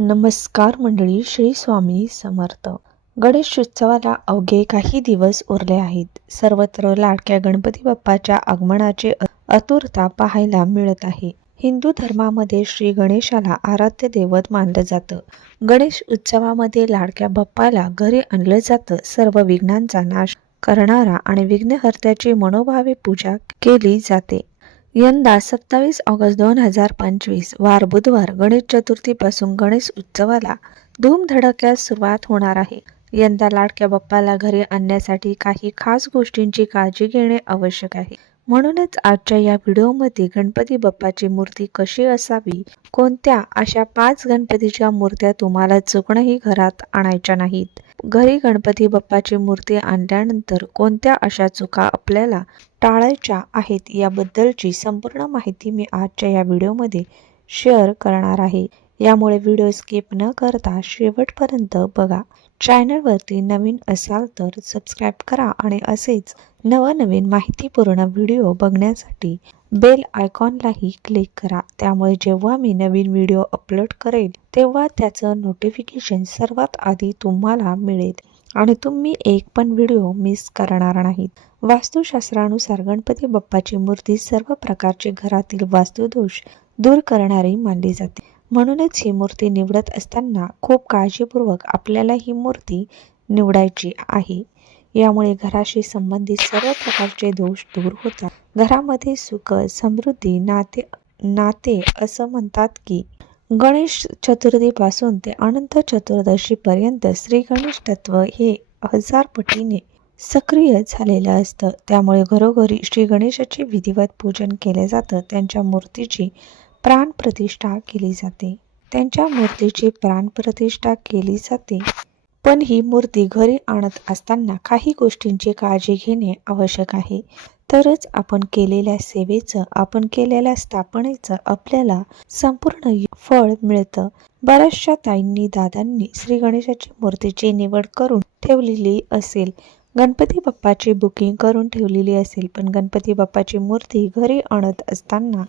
नमस्कार मंडळी श्री स्वामी समर्थ. गणेश उत्सवाला अवघे काही दिवस उरले आहेत. सर्वत्र लाडक्या गणपती बाप्पाच्या आगमनाची आतुरता पाहायला मिळत आहे. हिंदू धर्मामध्ये श्री गणेशाला आराध्य दैवत मानलं जातं. गणेश उत्सवामध्ये लाडक्या बाप्पाला घरी आणलं जातं. सर्व विघ्नांचा नाश करणारा आणि विघ्नहर्त्याची मनोभावे पूजा केली जाते. यंदा सत्तावीस ऑगस्ट दोन हजार पंचवीस वार बुधवार गणेश चतुर्थीपासून गणेश उत्सवाला धूमधडक्यास सुरुवात होणार आहे. यंदा लाडक्या बाप्पाला घरी आणण्यासाठी काही खास गोष्टींची काळजी घेणे आवश्यक आहे. म्हणूनच आजच्या या व्हिडिओमध्ये गणपती बाप्पाची मूर्ती कशी असावी कोणत्या अशा पाच गणपतीच्या मूर्त्या तुम्हाला चुकणंही घरात आणायच्या नाहीत? घरी गणपती बाप्पाची मूर्ती आणल्यानंतर कोणत्या अशा चुका आपल्याला टाळायच्या आहेत याबद्दलची संपूर्ण माहिती मी आजच्या या व्हिडिओमध्ये शेअर करणार आहे. यामुळे व्हिडिओ स्किप न करता शेवटपर्यंत बघा. चॅनलवरती नवीन असाल तर सबस्क्राईब करा आणि असेच नवनवीन माहितीपूर्ण व्हिडिओ बघण्यासाठी बेल आयकॉनलाही क्लिक करा. त्यामुळे जेव्हा मी नवीन व्हिडिओ अपलोड करेल तेव्हा त्याचं नोटिफिकेशन सर्वात आधी तुम्हाला मिळेल आणि तुम्ही एक पण व्हिडिओ मिस करणार नाहीत. वास्तुशास्त्रानुसार गणपती बाप्पाची मूर्ती सर्व प्रकारचे घरातील वास्तुदोष दूर करणारी मानली जाते. म्हणूनच ही मूर्ती निवडत असताना खूप काळजीपूर्वक आपल्याला ही मूर्ती निवडायची आहे. यामुळे घराशी संबंधित सर्व प्रकारचे दोष दूर होतात. घरामध्ये सुख समृद्धी नाते नाते असं म्हणतात की गणेश चतुर्थीपासून ते अनंत चतुर्दशीपर्यंत श्री गणेश तत्व हे हजार पटीने सक्रिय झालेलं असतं. त्यामुळे घरोघरी श्री गणेशाचे विधिवत पूजन केले जातं. त्यांच्या मूर्तीची प्राणप्रतिष्ठा केली जाते. त्यांच्या मूर्तीची प्राणप्रतिष्ठा केली जाते. पण ही मूर्ती घरी आणत असताना काही गोष्टींची काळजी घेणे आवश्यक आहे. तरच आपण केलेल्या सेवेचं आपण केलेल्या स्थापनेचं आपल्याला संपूर्ण फळ मिळतं. बऱ्याचशा ताईंनी दादांनी श्री गणेशाची मूर्तीची निवड करून ठेवलेली असेल. गणपती बाप्पाची बुकिंग करून ठेवलेली असेल पण गणपती बाप्पाची मूर्ती घरी आणत असताना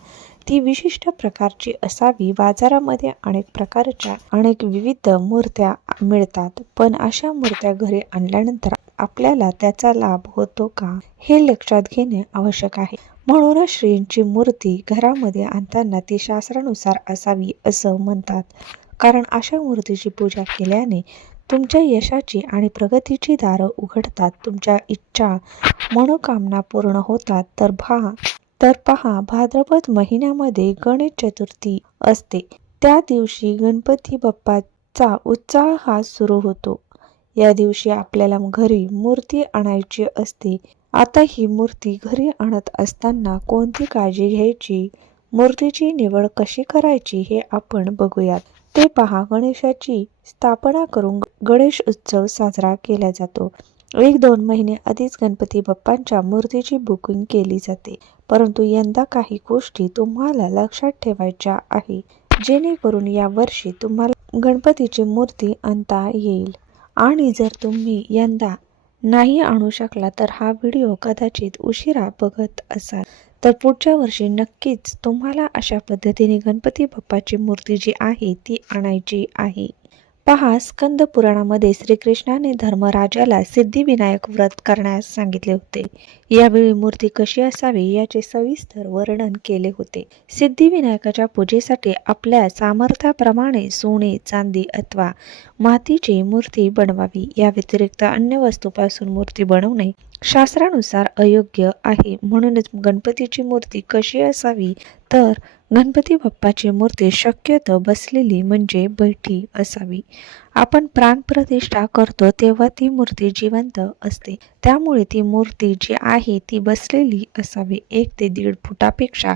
ती विशिष्ट प्रकारची असावी बाजारामध्ये अनेक प्रकारच्या अनेक विविध मूर्त्या मिळतात. पण अशा मूर्त्या घरी आणल्यानंतर आपल्याला त्याचा लाभ होतो का हे लक्षात घेणे आवश्यक आहे. म्हणूनच श्रींची मूर्ती घरामध्ये आणताना ती शास्त्रानुसार असावी असं म्हणतात. कारण अशा मूर्तीची पूजा केल्याने तुमच्या यशाची आणि प्रगतीची दारं उघडतात तुमच्या इच्छा मनोकामना पूर्ण होतात. तर भा तर पहा भाद्रपद महिन्यामध्ये गणेश चतुर्थी असते. त्या दिवशी गणपती बाप्पाचा उत्साह हा सुरू होतो. या दिवशी आपल्याला घरी मूर्ती आणायची असते. आता ही मूर्ती घरी आणत असताना कोणती काळजी घ्यायची? मूर्तीची निवड कशी करायची हे आपण बघूयात. ते पहा गणेशाची स्थापना करून गणेश उत्सव साजरा केला जातो. एक दोन महिने आधीच गणपती बाप्पांच्या मूर्तीची बुकिंग केली जाते. परंतु यंदा काही गोष्टी तुम्हाला लक्षात ठेवायच्या आहे जेणेकरून या वर्षी तुम्हाला गणपतीची मूर्ती आणता येईल. आणि जर तुम्ही यंदा नाही आणू शकला तर हा व्हिडिओ कदाचित उशिरा बघत असाल. तर पुढच्या वर्षी नक्कीच तुम्हाला अशा पद्धतीने गणपती बाप्पाची मूर्ती जी आहे ती आणायची आहे. पहा स्कंद पुराणामध्ये श्रीकृष्णाने धर्मराजाला सिद्धिविनायक व्रत करण्यास सांगितले होते. यावेळी मूर्ती कशी असावी याचे सविस्तर वर्णन केले होते. सिद्धिविनायकाच्या पूजेसाठी आपल्या सामर्थ्याप्रमाणे सोने चांदी अथवा मातीची मूर्ती बनवावी. या व्यतिरिक्त अन्य वस्तूपासून मूर्ती बनवणे शास्त्रानुसार अयोग्य आहे. म्हणूनच गणपतीची मूर्ती कशी असावी? तर गणपती बाप्पाची मूर्ती शक्यतो बसलेली म्हणजे बैठी असावी. आपण प्राणप्रतिष्ठा करतो तेव्हा ती मूर्ती जिवंत असते. त्यामुळे ती मूर्ती जी आहे ती बसलेली असावी. एक ते दीड फुटापेक्षा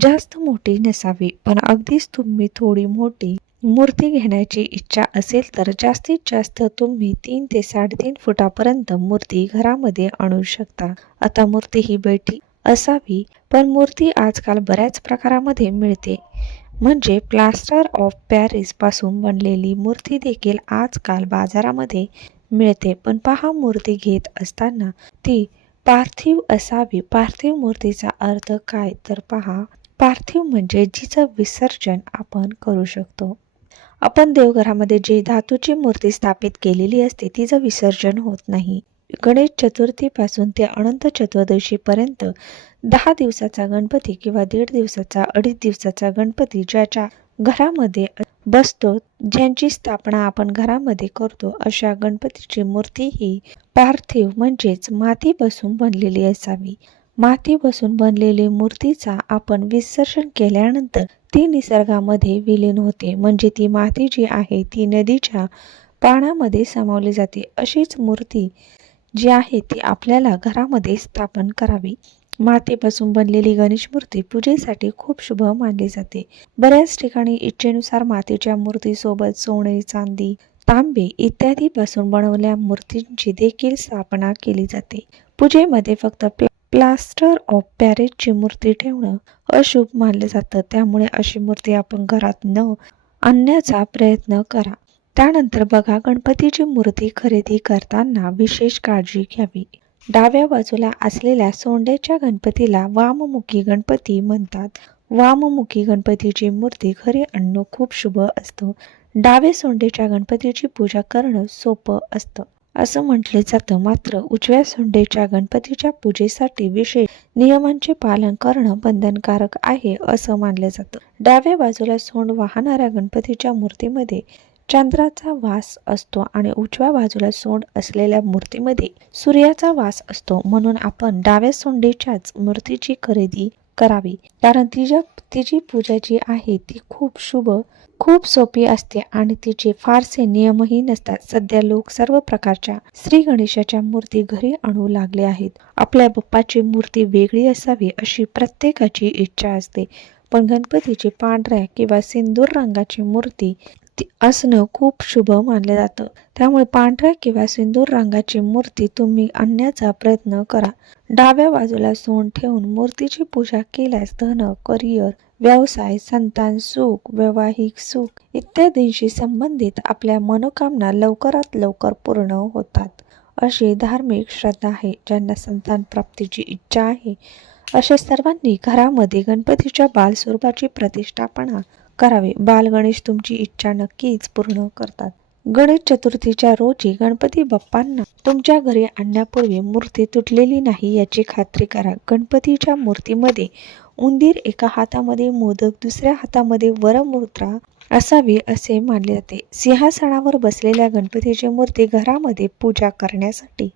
जास्त मोठी नसावी. पण अगदीच तुम्ही थोडी मोठी मूर्ती घेण्याची इच्छा असेल तर जास्तीत जास्त तुम्ही तीन ते साडेतीन फुटापर्यंत मूर्ती घरामध्ये आणू शकता. आता मूर्ती ही बैठी असावी पण मूर्ती आजकाल बऱ्याच प्रकारामध्ये मिळते. म्हणजे प्लास्टर ऑफ पॅरिसपासून बनलेली मूर्ती देखील आजकाल बाजारामध्ये मिळते. पण पहा मूर्ती घेत असताना ती पार्थिव असावी. पार्थिव मूर्तीचा अर्थ काय? तर पहा पार्थिव म्हणजे जिचं विसर्जन आपण करू शकतो. आपण देवघरामध्ये जी धातूची मूर्ती स्थापित केलेली असते तिचं विसर्जन होत नाही. गणेश चतुर्थीपासून ते अनंत चतुर्दशीपर्यंत दहा दिवसाचा गणपती किंवा दीड दिवसाचा अडीच दिवसाचा गणपती ज्याच्या घरामध्ये बसतो ज्यांची स्थापना आपण घरामध्ये करतो अशा गणपतीची मूर्ती ही पार्थिव म्हणजेच माती बसून बनलेली असावी. मातीपासून बनलेली मूर्तीचा आपण विसर्जन केल्यानंतर ती निसर्गामध्ये विलीन होते. म्हणजे ती माती जी आहे ती नदीच्या पाण्यामध्ये सामावली जाते. अशीच मूर्ती जी आहे ती आपल्याला घरामध्ये स्थापन करावी. मातीपासून बनलेली गणेश मूर्ती पूजेसाठी खूप शुभ मानली जाते. बऱ्याच ठिकाणी इच्छेनुसार मातीच्या मूर्तीसोबत सोने चांदी तांबे इत्यादी पासून बनवलेल्या मूर्तींची देखील स्थापना केली जाते. पूजेमध्ये फक्त प्ला प्लास्टर ऑफ पॅरिसची मूर्ती ठेवणं अशुभ मानलं जातं. त्यामुळे अशी मूर्ती आपण घरात न आणण्याचा प्रयत्न करा. त्यानंतर बघा गणपतीची मूर्ती खरेदी करताना विशेष काळजी घ्यावी. डाव्या बाजूला असलेल्या सोंडेच्या गणपतीला वाममुखी गणपती म्हणतात. वाममुखी गणपतीची मूर्ती घरी आणणं खूप शुभ असतं. डावे सोंडेच्या गणपतीची पूजा करणं सोपं असतं. असं म्हटलं जातं. मात्र उजव्या सोंडेच्या गणपतीच्या पूजेसाठी विशेष नियमांचे पालन करणं बंधनकारक आहे असं मानलं जातं. डाव्या बाजूला सोंड वाहणाऱ्या गणपतीच्या मूर्तीमध्ये चंद्राचा वास असतो आणि उजव्या बाजूला सोंड असलेल्या मूर्तीमध्ये सूर्याचा वास असतो. म्हणून आपण डाव्या सोंडेच्याच मूर्तीची खरेदी करावी. कारण तिच्या तिची पूजा जी आहे ती खूप शुभ खूप सोपी असते आणि तिचे फारसे नियमही नसतात. सध्या लोक सर्व प्रकारच्या श्री गणेशाच्या मूर्ती घरी आणू लागले आहेत. आपल्या बाप्पाची मूर्ती वेगळी असावी अशी प्रत्येकाची इच्छा असते. पण गणपतीची पांढऱ्या किंवा सिंदूर रंगाची मूर्ती असणं खूप शुभ मानलं जातं. त्यामुळे पांढऱ्या किंवा सिंदूर रंगाची मूर्ती तुम्ही आणण्याचा प्रयत्न करा. डाव्या बाजूला सोन ठेवून मूर्तीची पूजा केल्यास धन करिअर व्यवसाय संतान सुख वैवाहिक सुख इत्यादींशी संबंधित आपल्या मनोकामना लवकरात लवकर पूर्ण होतात. अशी धार्मिक श्रद्धा आहे ज्यांना संतान प्राप्तीची इच्छा आहे. अशा सर्वांनी घरामध्ये गणपतीच्या बालस्वरूपाची प्रतिष्ठापना करावी. बाल गणेश तुमची इच्छा नक्कीच पूर्ण करतात. गणेश चतुर्थीच्या रोजी गणपती बाप्पांना तुमच्या घरी आणण्यापूर्वी मूर्ती तुटलेली नाही याची खात्री करा. गणपतीच्या मूर्तीमध्ये उंदीर एका हातामध्ये मोदक दुसऱ्या हातामध्ये वरमुद्रा असावी असे मानले जाते. सिंहासनावर बसलेल्या गणपतीची मूर्ती घरामध्ये पूजा करण्यासाठी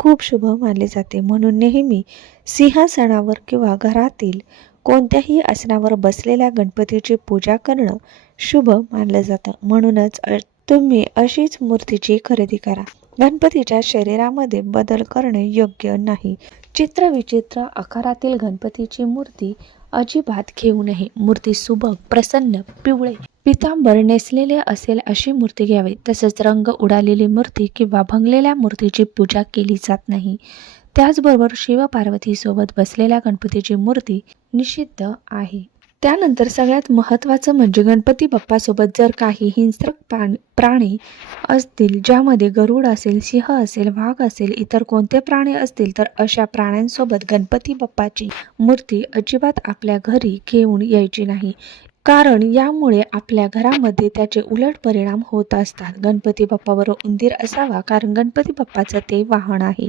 खूप शुभ मानले जाते. म्हणून नेहमी सिंहासनावर किंवा घरातील कोणत्याही आसनावर बसलेल्या गणपतीची पूजा करणं शुभ मानलं जातं. म्हणूनच तुम्ही अशीच मूर्तीची खरेदी करा. गणपतीच्या शरीरामध्ये बदल करणे योग्य नाही. चित्रविचित्र आकारातील गणपतीची मूर्ती अजिबात घेऊ नये. मूर्ती सुबक प्रसन्न पिवळे. पितांबर नेसलेले असेल अशी मूर्ती घ्यावी. तसेच रंग उडालेली मूर्ती किंवा भंगलेल्या मूर्तीची पूजा केली जात नाही. त्याचबरोबर शिवपार्वतीसोबत बसलेल्या गणपतीची मूर्ती निषिद्ध आहे. त्यानंतर सगळ्यात महत्त्वाचं म्हणजे गणपती बाप्पासोबत जर काही हिंसक प्राणी प्राणी असतील ज्यामध्ये गरुड असेल सिंह असेल वाघ असेल इतर कोणते प्राणी असतील तर अशा प्राण्यांसोबत गणपती बाप्पाची मूर्ती अजिबात आपल्या घरी घेऊन यायची नाही. कारण यामुळे आपल्या घरामध्ये त्याचे उलट परिणाम होत असतात. गणपती बाप्पावर उंदीर असावा कारण गणपती बाप्पाचं ते वाहन आहे.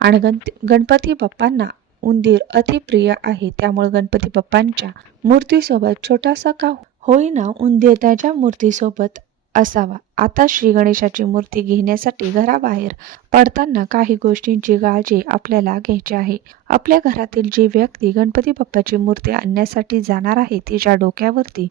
आणि गण गणपती बाप्पांना उंदीर अतिप्रिय आहे. त्यामुळे गणपती बाप्पांच्या मूर्तीसोबत छोटासा का होईना उंदीर त्याच्या मूर्तीसोबत असावा. आता श्री गणेशाची मूर्ती घेण्यासाठी घराबाहेर पडताना काही गोष्टींची काळजी आपल्याला घ्यायची आहे. आपल्या घरातील जी व्यक्ती गणपती बाप्पाची मूर्ती आणण्यासाठी जाणार आहे तिच्या डोक्यावरती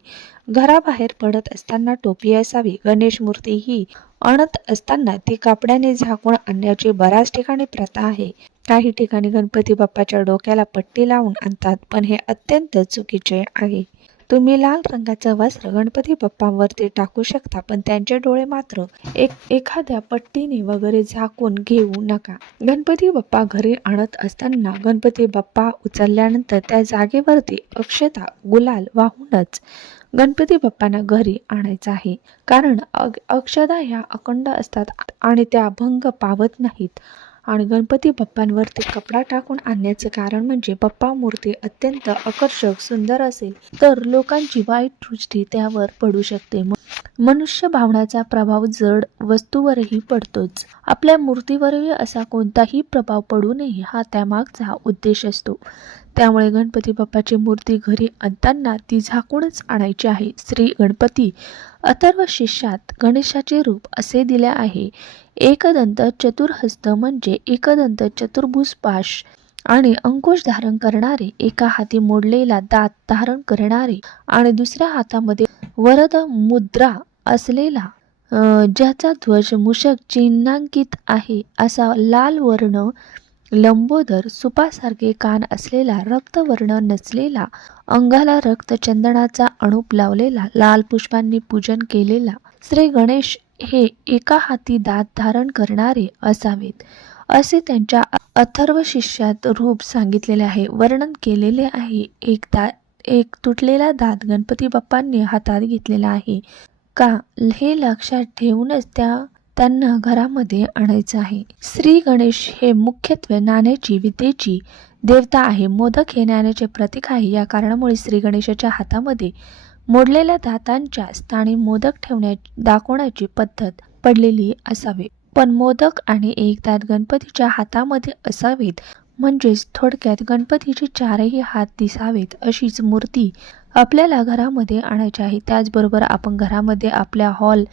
घराबाहेर पडत असताना टोपी असावी. गणेश मूर्ती ही आणत असताना ती कापड्याने झाकून आणण्याची बऱ्याच ठिकाणी प्रथा आहे. काही ठिकाणी गणपती बाप्पाच्या डोक्याला पट्टी लावून आणतात पण हे अत्यंत चुकीचे आहे. तुम्ही लाल रंगाचं वस्त्र गणपती बाप्पांवरती टाकू शकता पण त्यांचे डोळे मात्र एक एखाद्या पट्टीने वगैरे झाकून घेऊ नका. गणपती बाप्पा घरी आणत असताना गणपती बाप्पा उचलल्यानंतर त्या जागेवरती अक्षता गुलाल वाहूनच गणपती बाप्पांना घरी आणायचं आहे कारण अक्षदा ह्या अखंड असतात आणि त्या भंग पावत नाहीत. आणि गणपती बाप्पांवरती कपडा टाकून आणण्याचं कारण म्हणजे बाप्पा मूर्ती अत्यंत आकर्षक सुंदर असेल तर लोकांची वाईट दृष्टी त्यावर पडू शकते. मनुष्य भावनाचा प्रभाव जड वस्तूवरही पडतोच. आपल्या मूर्तीवरही असा कोणताही प्रभाव पडू नये हा त्यामागचा उद्देश असतो. त्यामुळे गणपती बाप्पाची मूर्ती घरी आणताना ती झाकूनच आणायची आहे. श्री गणपती अथर्व शिष्यात गणेशाचे रूप असे दिले आहे. एकदंत चतुर्हस्त म्हणजे एकदंत चतुर्भुज पाश आणि अंकुश धारण करणारे एका हाती मोडलेला दात धारण करणारे आणि दुसऱ्या हातामध्ये वरद मुद्रा असलेला ज्याचा ध्वज मुषक चिन्हांकित आहे असा लाल वर्ण लंबोदर सुपासारखे कान असलेला रक्तवर्ण नसलेला अंगाला रक्तचंदनाचा अणूप लावलेला लाल पुष्पांनी पूजन केलेला श्री गणेश हे एका हाती दात धारण करणारे असावेत असे त्यांच्या अथर्व शिष्यात रूप सांगितलेले आहे. वर्णन केलेले आहे एक दात एक तुटलेला दात गणपती बाप्पांनी हातात घेतलेला आहे. का? हे लक्षात ठेवूनच त्या त्यांना घरामध्ये आणायचं आहे. श्री गणेश हे मुख्यत्वे नाण्याची विद्येची देवता आहे. मोदक हे ज्ञानाचे प्रतीक आहे. या कारणामुळे श्री गणेशाच्या हातामध्ये मोडलेल्या दातांच्या स्थानी मोदक ठेवण्या दाखवण्याची पद्धत पडलेली असावी. पण मोदक आणि एक दात गणपतीच्या हातामध्ये असावेत म्हणजेच थोडक्यात गणपतीचे चारही हात दिसावेत अशीच मूर्ती आपल्याला घरामध्ये आणायची आहे. त्याचबरोबर आपण घरामध्ये आपल्या हॉल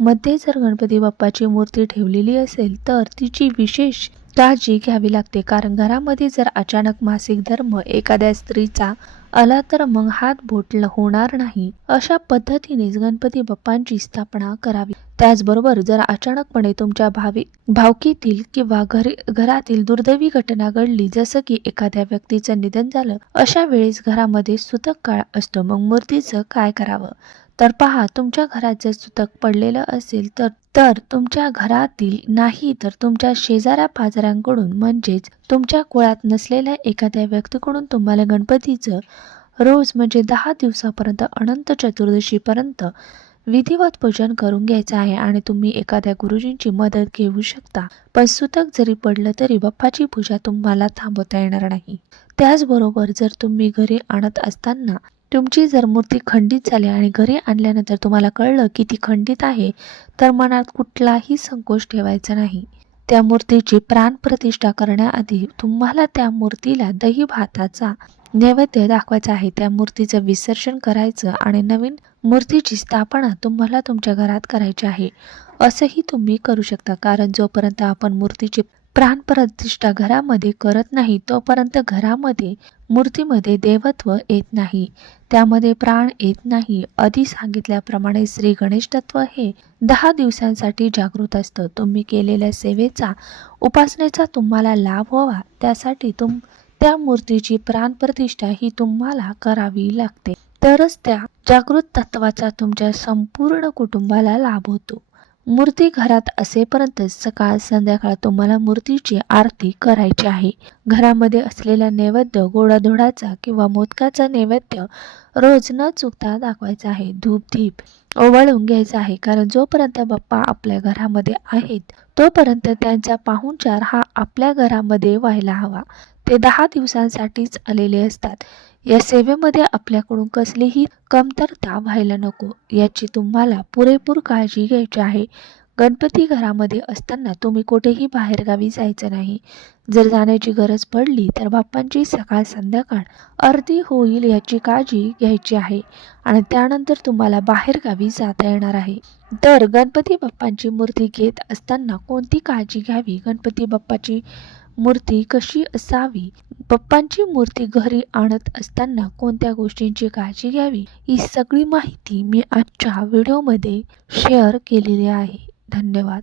मध्ये जर गणपती बाप्पाची मूर्ती ठेवलेली असेल तर तिची विशेष काळजी घ्यावी लागते. कारण घरामध्ये जर अचानक मासिक धर्म एखाद्या स्त्रीचा आला तर मग हात बोट होणार नाही. अशा पद्धतीनेच गणपती बाप्पांची स्थापना करावी. त्याचबरोबर जर अचानकपणे तुमच्या भावी भावकीतील किंवा घरी घरातील दुर्दैवी घटना घडली जसं की एखाद्या व्यक्तीचं निधन झालं अशा वेळेस घरामध्ये सुतक काळ असतो. मग मूर्तीचं काय करावं? तर पहा तुमच्या घरात जर सुतक पडलेलं असेल तर तर तुमच्या घरातील नाही तर तुमच्या शेजाऱ्या पाजाऱ्यांकडून म्हणजेच तुमच्या कुळात नसलेल्या एखाद्या व्यक्तीकडून तुम्हाला गणपतीचं रोज म्हणजे दहा दिवसापर्यंत अनंत चतुर्दशीपर्यंत विधिवत पूजन करून घ्यायचं आहे आणि तुम्ही एखाद्या गुरुजींची मदत घेऊ शकता. पण सुतक जरी पडलं तरी बाप्पाची पूजा तुम्हाला थांबवता येणार नाही. त्याचबरोबर जर तुम्ही घरी आणत असताना तुमची जर मूर्ती खंडित झाली आणि घरी आणल्यानंतर तुम्हाला कळलं की ती खंडित आहे तर मनात कुठलाही संकोच ठेवायचा नाही. त्या मूर्तीची प्राणप्रतिष्ठा करण्याआधी तुम्हाला त्या मूर्तीला दही भाताचा नैवेद्य दाखवायचा आहे. त्या मूर्तीचं विसर्जन करायचं आणि नवीन मूर्तीची स्थापना तुम्हाला तुमच्या घरात करायची आहे. असंही तुम्ही करू शकता कारण जोपर्यंत आपण मूर्तीची प्राणप्रतिष्ठा घरामध्ये करत नाही तोपर्यंत घरामध्ये मूर्तीमध्ये देवत्व येत नाही. त्यामध्ये प्राण येत नाही. आधी सांगितल्याप्रमाणे श्री गणेश तत्व हे दहा दिवसांसाठी जागृत असतं. तुम्ही केलेल्या सेवेचा उपासनेचा तुम्हाला लाभ व्हावा. त्यासाठी तुम त्या मूर्तीची प्राणप्रतिष्ठा ही तुम्हाला करावी लागते. तरच त्या जागृत तत्वाचा तुमच्या संपूर्ण कुटुंबाला लाभ होतो. मूर्ती घरात असेपर्यंत सकाळ संध्याकाळ तुम्हाला मूर्तीची आरती करायची आहे. घरामध्ये असलेला नैवेद्य गोडाधोडाचा किंवा मोदकाचा नैवेद्य रोज न चुकता दाखवायचा आहे. धूप दीप ओवाळून घ्यायचा आहे. कारण जोपर्यंत बाप्पा आपल्या घरामध्ये आहेत तोपर्यंत त्यांचा पाहुणचार हा आपल्या घरामध्ये व्हायला हवा. ते दहा दिवसांसाठीच आलेले असतात. या सेवेमध्ये आपल्याकडून कसलीही कमतरता व्हायला नको. याची तुम्हाला पुरेपूर काळजी घ्यायची आहे. गणपती घरामध्ये असताना तुम्ही कुठेही बाहेरगावी जायचं नाही. जर जाण्याची गरज पडली तर बाप्पांची सकाळ संध्याकाळ अर्धी होईल याची काळजी घ्यायची आहे आणि त्यानंतर तुम्हाला बाहेरगावी जाता येणार आहे. तर गणपती बाप्पांची मूर्ती घेत असताना कोणती काळजी घ्यावी? गणपती बाप्पाची मूर्ती कशी असावी? पप्पांची मूर्ती घरी आणत असताना कोणत्या गोष्टींची काळजी घ्यावी? ही सगळी माहिती मी आजच्या व्हिडिओमध्ये शेअर केलेली आहे. धन्यवाद.